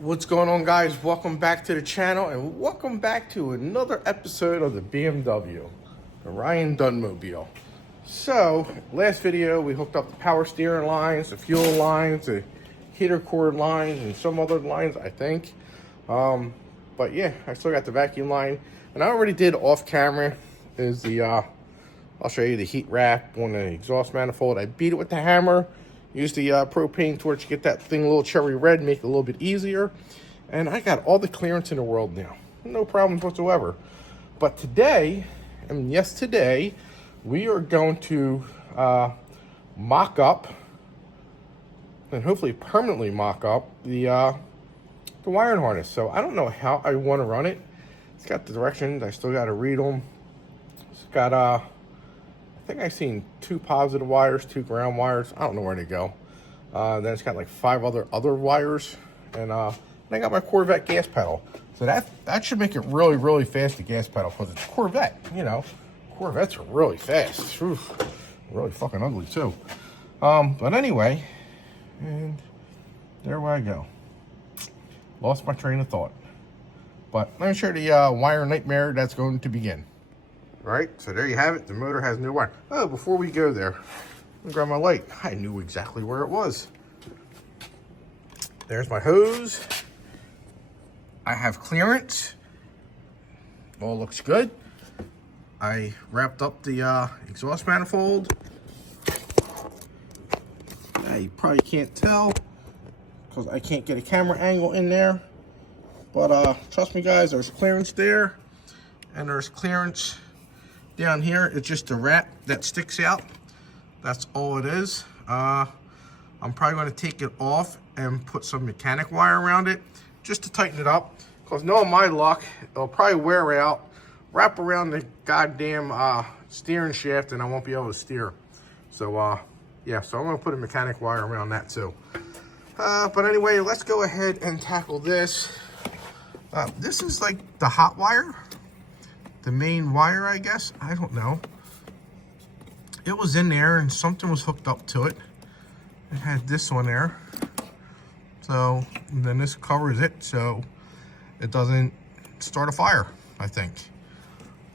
What's going on, guys? Welcome back to the channel and welcome back to another episode of the BMW, the Ryan Dunn mobile. So, last video we hooked up the power steering lines, the fuel lines, the heater cord lines, and some other lines, I think. But yeah, I still got the vacuum line, and I already did off camera is the I'll show you the heat wrap on the exhaust manifold. I beat it with the hammer. Use the propane torch to get that thing a little cherry red, make it a little bit easier. And I got all the clearance in the world now. No problems whatsoever. But today, and yes today, we are going to mock up, and hopefully permanently mock up, the wiring harness. So I don't know how I want to run it. It's got the directions. I still got to read them. It's got I think I've seen 2 positive wires, 2 ground wires. I don't know where they go. Then it's got like 5 other wires, and I got my Corvette gas pedal. So that should make it really fast, the gas pedal, because it's a Corvette. You know, Corvettes are really fast. Oof, really fucking ugly too. But anyway, and there I go. Lost my train of thought. But let me show you the wire nightmare that's going to begin. Right, so there you have it. The motor has new wire. Oh, before we go there, I'll grab my light. I knew exactly where it was. There's my hose. I have clearance. All looks good. I wrapped up the exhaust manifold. You probably can't tell because I can't get a camera angle in there. But trust me, guys, there's clearance there, and there's clearance down here. It's just a wrap that sticks out. That's all it is. I'm probably going to take it off and put some mechanic wire around it just to tighten it up, because knowing my luck, it'll probably wear out, wrap around the goddamn steering shaft, and I won't be able to steer. So yeah, so I'm going to put a mechanic wire around that too. But anyway, let's go ahead and tackle this. This is like the hot wire. The main wire, I guess. I don't know. It was in there and something was hooked up to it. It had this on there. So then this covers it so it doesn't start a fire, I think.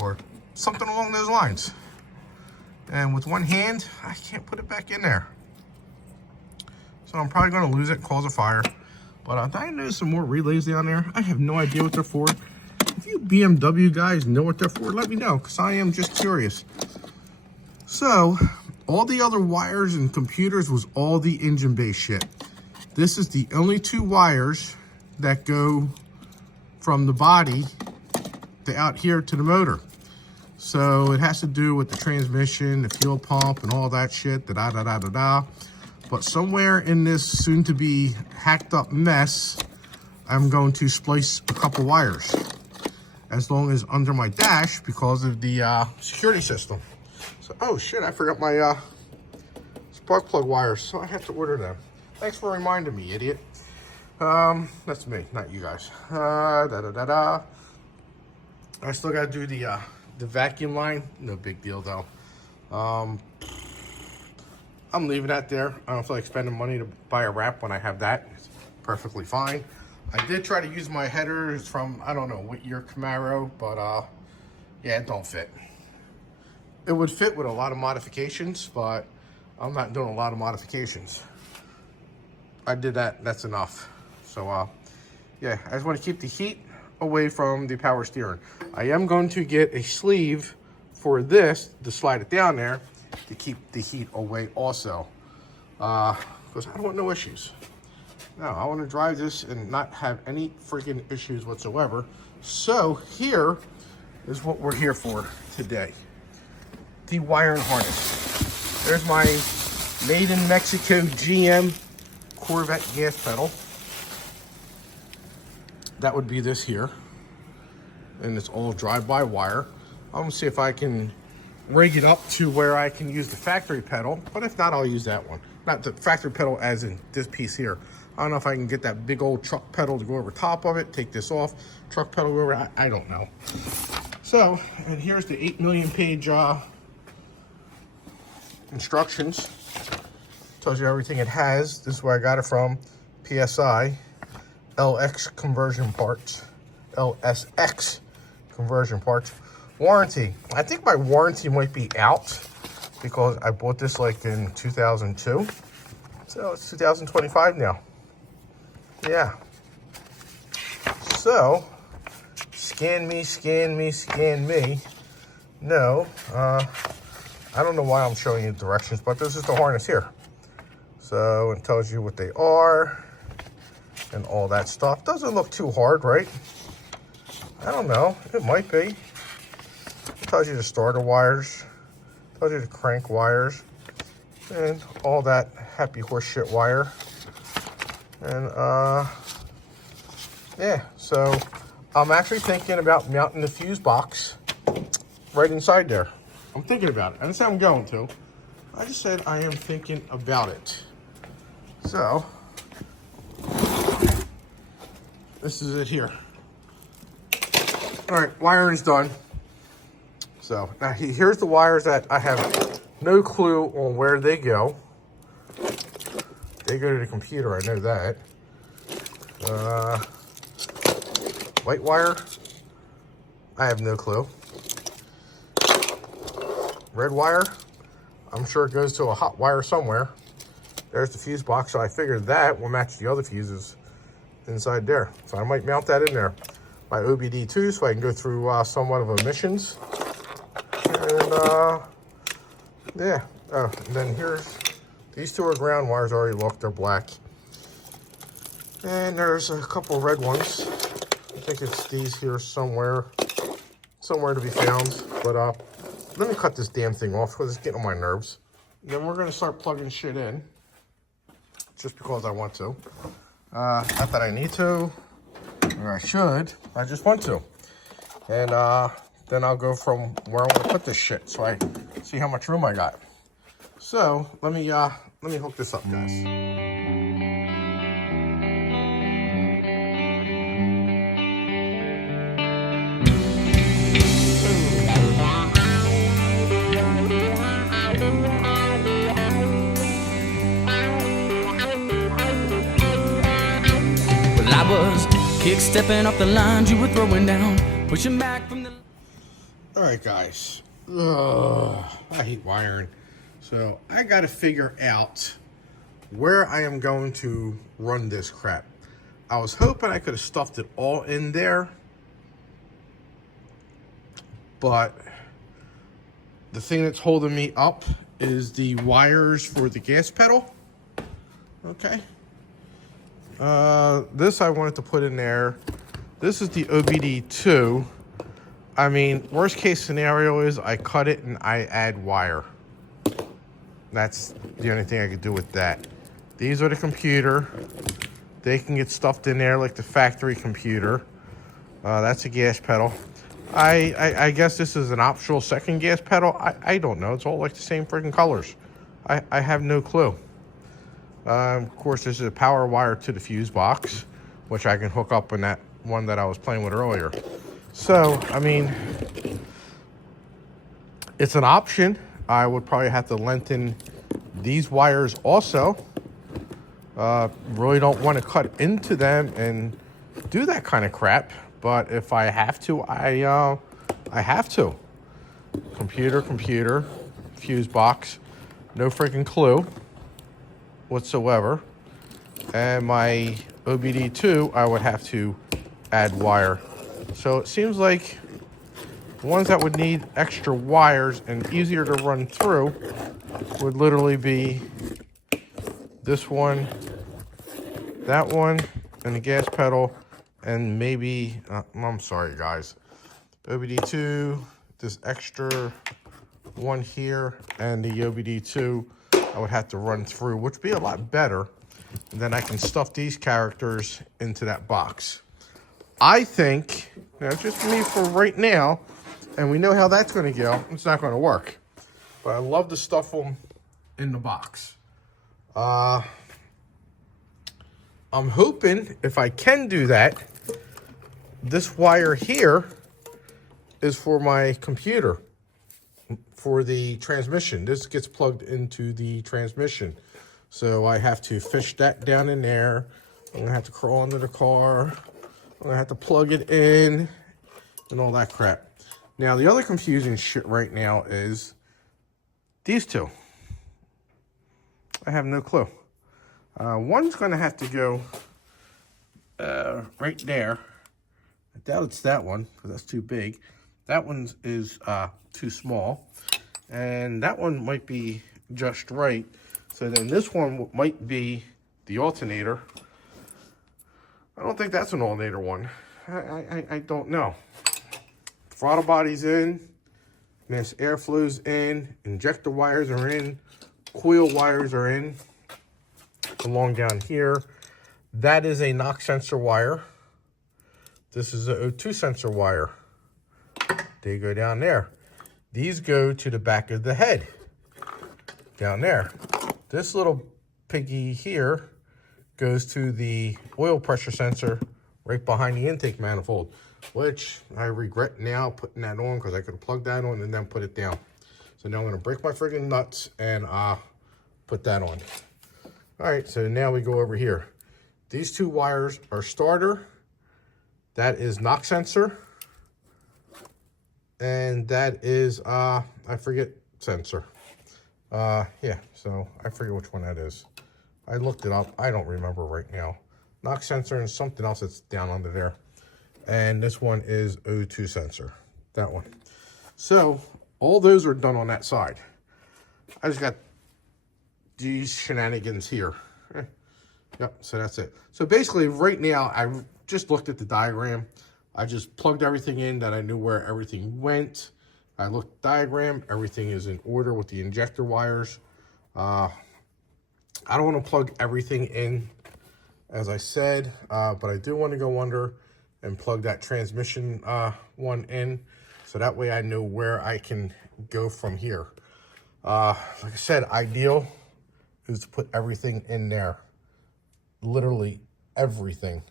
Or something along those lines. And with one hand, I can't put it back in there. So I'm probably going to lose it, cause a fire. But I know some more relays down there. I have no idea what they're for. If you BMW guys know what they're for, let me know, because I am just curious. So, all the other wires and computers was all the engine base shit. This is the only 2 wires that go from the body to out here to the motor. So, it has to do with the transmission, the fuel pump, and all that shit, da-da-da-da-da-da. But somewhere in this soon-to-be hacked-up mess, I'm going to splice a couple wires, as long as under my dash, because of the security system. So, oh shit, I forgot my spark plug wires, so I have to order them. Thanks for reminding me, idiot. That's me, not you guys. I still gotta do the vacuum line. No big deal though. I'm leaving that there. I don't feel like spending money to buy a wrap when I have that. It's perfectly fine. I did try to use my headers from, I don't know what year Camaro, but yeah, it don't fit. It would fit with a lot of modifications, but I'm not doing a lot of modifications. I did that, that's enough. So yeah, I just want to keep the heat away from the power steering. I am going to get a sleeve for this to slide it down there to keep the heat away also. Because I don't want no issues. No, I want to drive this and not have any freaking issues whatsoever. So here is what we're here for today. The wiring harness. There's my made in Mexico GM Corvette gas pedal. That would be this here. And it's all drive-by wire. I'm gonna see if I can rig it up to where I can use the factory pedal, but if not, I'll use that one. Not the factory pedal as in this piece here. I don't know if I can get that big old truck pedal to go over top of it, take this off, truck pedal go over, I don't know. So, and here's the 8 million page instructions. Tells you everything it has. This is where I got it from, PSI. LX conversion parts, LSX conversion parts. Warranty. I think my warranty might be out because I bought this like in 2002. So it's 2025 now. Yeah. So, scan me, scan me, scan me. No, I don't know why I'm showing you directions, but this is the harness here. So it tells you what they are and all that stuff. Doesn't look too hard, right? I don't know. It might be. It tells you the starter wires. Tells you the crank wires. And all that happy horse shit wire. And, yeah. So, I'm actually thinking about mounting the fuse box right inside there. I'm thinking about it. I didn't say I'm going to. I just said I am thinking about it. So, this is it here. All right, wiring's done. So, now here's the wires that I have no clue on where they go. They go to the computer, I know that. White wire, I have no clue. Red wire, I'm sure it goes to a hot wire somewhere. There's the fuse box, so I figured that will match the other fuses inside there. So I might mount that in there. My OBD2, so I can go through somewhat of emissions. And yeah, and then here's, these two are ground wires already looked, they're black. And there's a couple red ones. I think it's these here somewhere to be found. But let me cut this damn thing off because it's getting on my nerves. Then we're gonna start plugging shit in, just because I want to. Not that I need to, or I should. I just want to. And then I'll go from where I want to put this shit, so I see how much room I got. So let me hook this up, guys. Was kick-stepping off the lines you were throwing down, pushing back from the... All right, guys. Ugh, I hate wiring. So I got to figure out where I am going to run this crap. I was hoping I could have stuffed it all in there, but the thing that's holding me up is the wires for the gas pedal. Okay. This I wanted to put in there. This is the OBD2. I mean, worst case scenario is I cut it and I add wire. That's the only thing I could do with that. These are the computer. They can get stuffed in there like the factory computer. That's a gas pedal. I guess this is an optional second gas pedal. I don't know. It's all like the same freaking colors. I have no clue. Of course, this is a power wire to the fuse box, which I can hook up in that one that I was playing with earlier. So, I mean, it's an option. I would probably have to lengthen these wires also. Really don't want to cut into them and do that kind of crap. But if I have to, I have to. Computer, fuse box, no freaking clue whatsoever. And my OBD2, I would have to add wire. So it seems like the ones that would need extra wires and easier to run through would literally be this one, that one, and the gas pedal, and maybe, I'm sorry guys, OBD2, this extra one here, and the OBD2 I would have to run through, which would be a lot better. And then I can stuff these characters into that box. I think, now just me for right now, and we know how that's going to go, it's not going to work. But I love to stuff them in the box. I'm hoping if I can do that, this wire here is for my computer, for the transmission. This gets plugged into the transmission. So I have to fish that down in there. I'm gonna have to crawl under the car. I'm gonna have to plug it in and all that crap. Now, the other confusing shit right now is these two. I have no clue. One's gonna have to go right there. I doubt it's that one because that's too big. That one is too small. And that one might be just right. So then this one might be the alternator. I don't think that's an alternator one. I don't know. Throttle body's in. Mass airflow's in. Injector wires are in. Coil wires are in. Along down here. That is a knock sensor wire. This is a O2 sensor wire. They go down there. These go to the back of the head. Down there. This little piggy here goes to the oil pressure sensor right behind the intake manifold, which I regret now putting that on because I could have plugged that on and then put it down. So now I'm going to break my friggin' nuts and put that on. All right, so now we go over here. These two wires are starter. That is knock sensor. And that is, I forget, sensor. Yeah, so I forget which one that is. I looked it up. I don't remember right now. Knock sensor and something else that's down under there. And this one is O2 sensor. That one. So, all those are done on that side. I just got these shenanigans here. Yep, so that's it. So basically, right now, I just looked at the diagram. I just plugged everything in that I knew where everything went. I looked at the diagram. Everything is in order with the injector wires. I don't want to plug everything in, as I said, but I do want to go under and plug that transmission one in, so that way I know where I can go from here. Like I said, ideal is to put everything in there. Literally everything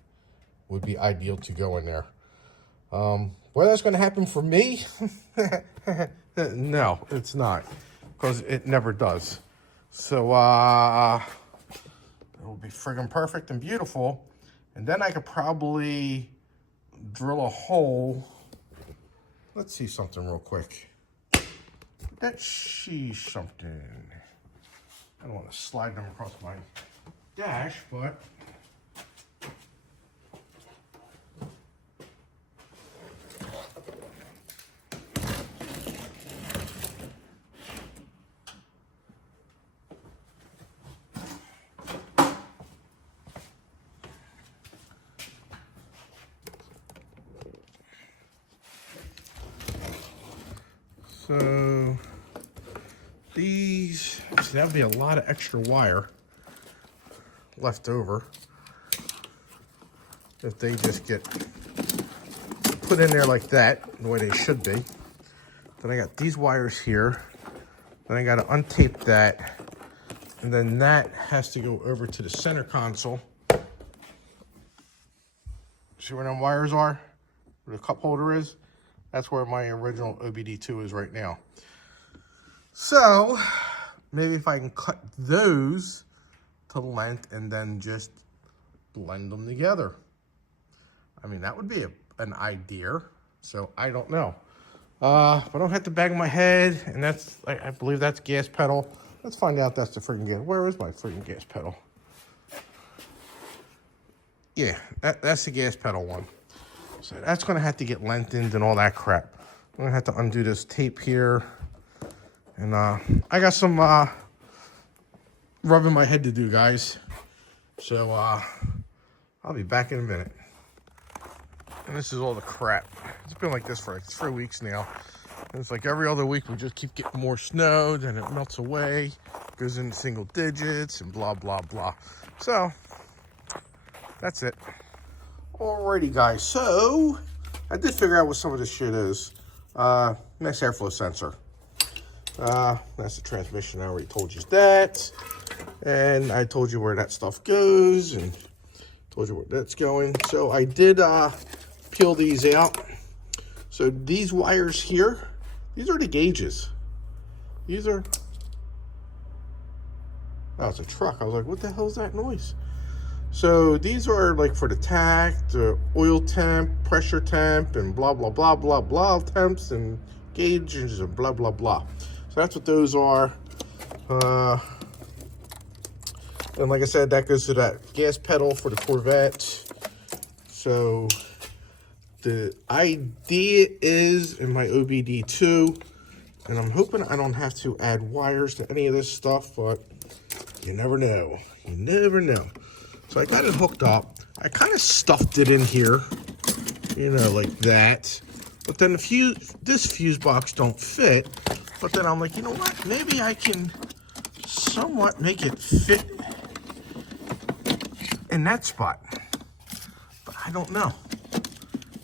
would be ideal to go in there. Whether that's going to happen for me, no, it's not, because it never does. So it will be friggin' perfect and beautiful, and then I could probably drill a hole. Let's see something real quick. Let's see something. I don't want to slide them across my dash, but so these, see, that would be a lot of extra wire left over if they just get put in there like that, the way they should be. Then I got these wires here. Then I got to untape that. And then that has to go over to the center console. See where them wires are? Where the cup holder is? That's where my original OBD2 is right now. So, maybe if I can cut those to length and then just blend them together. I mean, that would be an idea. So, I don't know. But I don't have to bang my head, and that's, I believe that's gas pedal. Let's find out that's the freaking gas. Where is my freaking gas pedal? Yeah, that's the gas pedal one. So that's going to have to get lengthened and all that crap. I'm going to have to undo this tape here. And I got some rubbing my head to do, guys. So I'll be back in a minute. And this is all the crap. It's been like this for like 3 weeks now. And it's like every other week we just keep getting more snow, then it melts away, goes into single digits, and blah, blah, blah. So that's it. Alrighty, guys, so I did figure out what some of this shit is. Mass airflow sensor. That's the transmission. I already told you that. And I told you where that stuff goes and told you where that's going. So I did peel these out. So these wires here, these are the gauges. These are, oh, it's a truck. I was like, what the hell is that noise? So these are like for the tach, the oil temp, pressure temp, and blah, blah, blah, blah, blah temps and gauges and blah, blah, blah. So that's what those are. And like I said, that goes to that gas pedal for the Corvette. So the idea is in my OBD2, and I'm hoping I don't have to add wires to any of this stuff, but you never know. You never know. So I got it hooked up. I kind of stuffed it in here, you know, like that. But then this fuse box don't fit. But then I'm like, you know what? Maybe I can somewhat make it fit in that spot. But I don't know.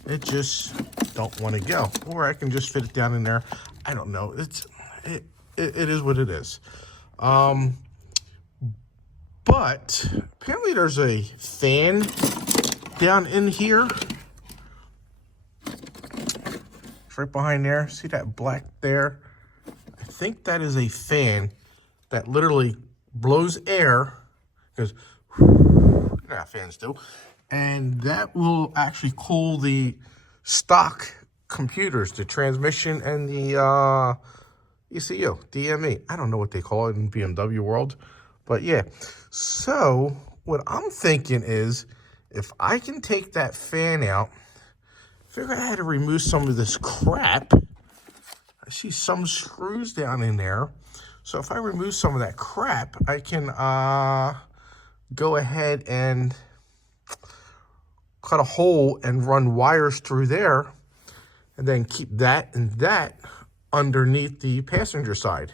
It just don't want to go. Or I can just fit it down in there. I don't know. It is what it is. But apparently there's a fan down in here. It's right behind there. See that black there? I think that is a fan that literally blows air. Goes, yeah, fans do. And that will actually cool the stock computers, the transmission and the ECU, DME. I don't know what they call it in BMW world. But yeah, so what I'm thinking is if I can take that fan out, figure out how to remove some of this crap. I see some screws down in there. So if I remove some of that crap, I can go ahead and cut a hole and run wires through there and then keep that and that underneath the passenger side.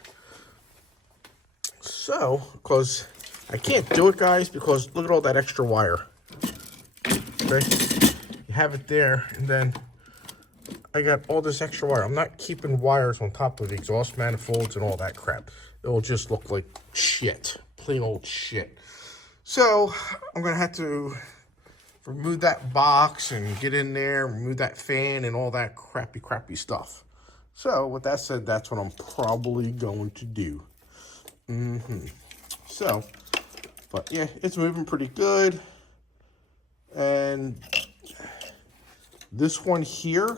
So, because I can't do it, guys, because look at all that extra wire. Okay, you have it there, and then I got all this extra wire. I'm not keeping wires on top of the exhaust manifolds and all that crap. It'll just look like shit, plain old shit. So, I'm going to have to remove that box and get in there, remove that fan and all that crappy stuff. So, with that said, that's what I'm probably going to do. So, but yeah, it's moving pretty good. And this one here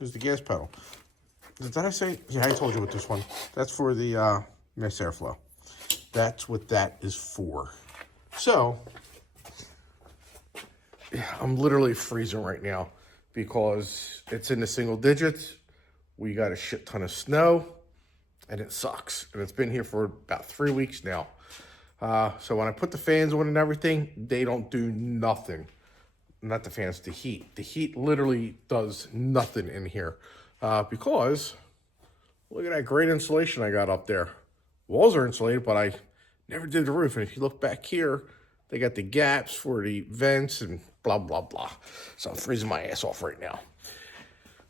is the gas pedal. Did I say? Yeah, I told you what this one. That's for the mass airflow. That's what that is for. So, I'm literally freezing right now because it's in the single digits. We got a shit ton of snow. And it sucks. And it's been here for about 3 weeks now. So when I put the fans on and everything, they don't do nothing. Not the fans, the heat. The heat literally does nothing in here. Because, look at that great insulation I got up there. Walls are insulated, but I never did the roof. And if you look back here, they got the gaps for the vents and blah, blah, blah. So I'm freezing my ass off right now.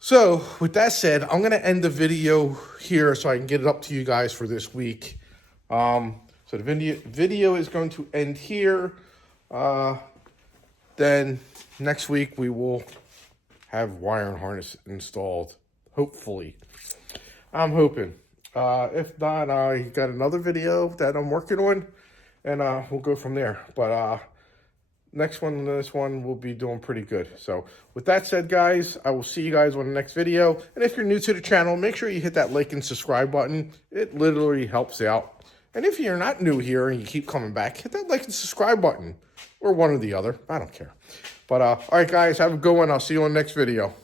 So, with that said, I'm going to end the video here so I can get it up to you guys for this week. So, the video is going to end here. Then, next week, we will have wire and harness installed. Hopefully. I'm hoping. If not, I got another video that I'm working on. And we'll go from there. But, this one will be doing pretty good. So with that said, guys, I will see you guys on the next video. And if you're new to the channel, make sure you hit that like and subscribe button. It literally helps out. And if you're not new here and you keep coming back, hit that like and subscribe button or one or the other. I don't care. But all right, guys, have a good one. I'll see you on the next video.